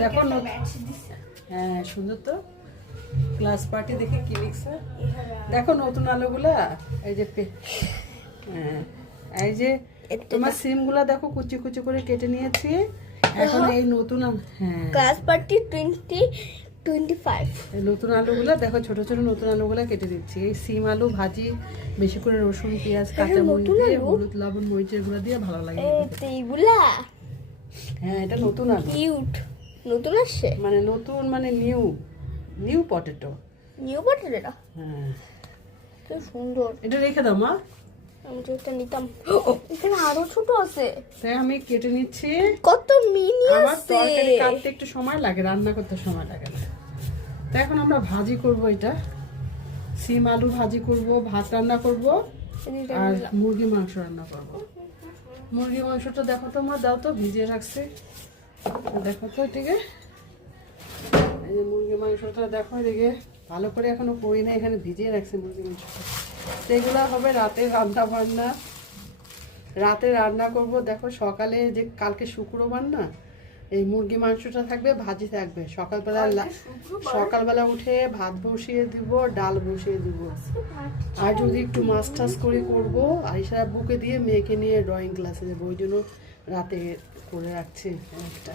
দেখো হ্যাঁ সুন্দর তো ক্লাস পার্টি দেখে কি লিখছে দেখো নতুন আলুগুলা এই যে হ্যাঁ এই যে তোমার সিমগুলা দেখো কুচি কুচি করে কেটে নিয়েছি এখন এই নতুন হ্যাঁ ক্লাস পার্টি 2025 এই নতুন আলুগুলা দেখো ছোট ছোট নতুন আলুগুলা কেটে দিচ্ছি এই সিম আলু ভাজি বেশি করে রসুন পেঁয়াজ কাঁচা মরিচ দিয়ে হলুদ লবণ মরিচের গুঁড়া দিয়ে ভালো লাগে এইগুলা হ্যাঁ এটা নতুন আলু কিউট নতুন আসছে মানে নতুন মানে নিউ পটেটো নিউ পটেটো হ্যাঁ কি সুন্দর এটা রেখে দাও মা আমি তো এটা নিতাম এখানে আরো ছোট আছে তাই আমি কেটে নিচ্ছি কত মিনি আমার আছে তরকারি কাটতে একটু সময় লাগে রান্না করতে সময় লাগে না তাই এখন আমরা ভাজি করব এটা সিম আলু ভাজি করব ভাত রান্না করব আর মুরগি মাংস রান্না করব মুরগি মাংসটা দেখো তো মা দাও তো ভিজিয়ে রাখছে দেখো তো ঠিক আছে এই যে মুরগি মাংসটা দেখো এদিকে ভালো করে এখনো করি না এখানে ভিজিয়ে রাখছে মুরগি মাংসটা সেগুলো হবে রাতে রান্না বান্না রাতে রান্না করব দেখো সকালে যে কালকে শুক্রবার না এই মুরগি মাংসটা থাকবে ভাজি থাকবে সকালবেলা উঠে ভাত বসিয়ে দিব ডাল বসিয়ে দিব আর যদি একটু মাছ টাছ করে করবো আইসা বুকে দিয়ে মেয়েকে নিয়ে ড্রয়িং ক্লাসে যাবো ওই জন্য রাতে করে রাখছি একটা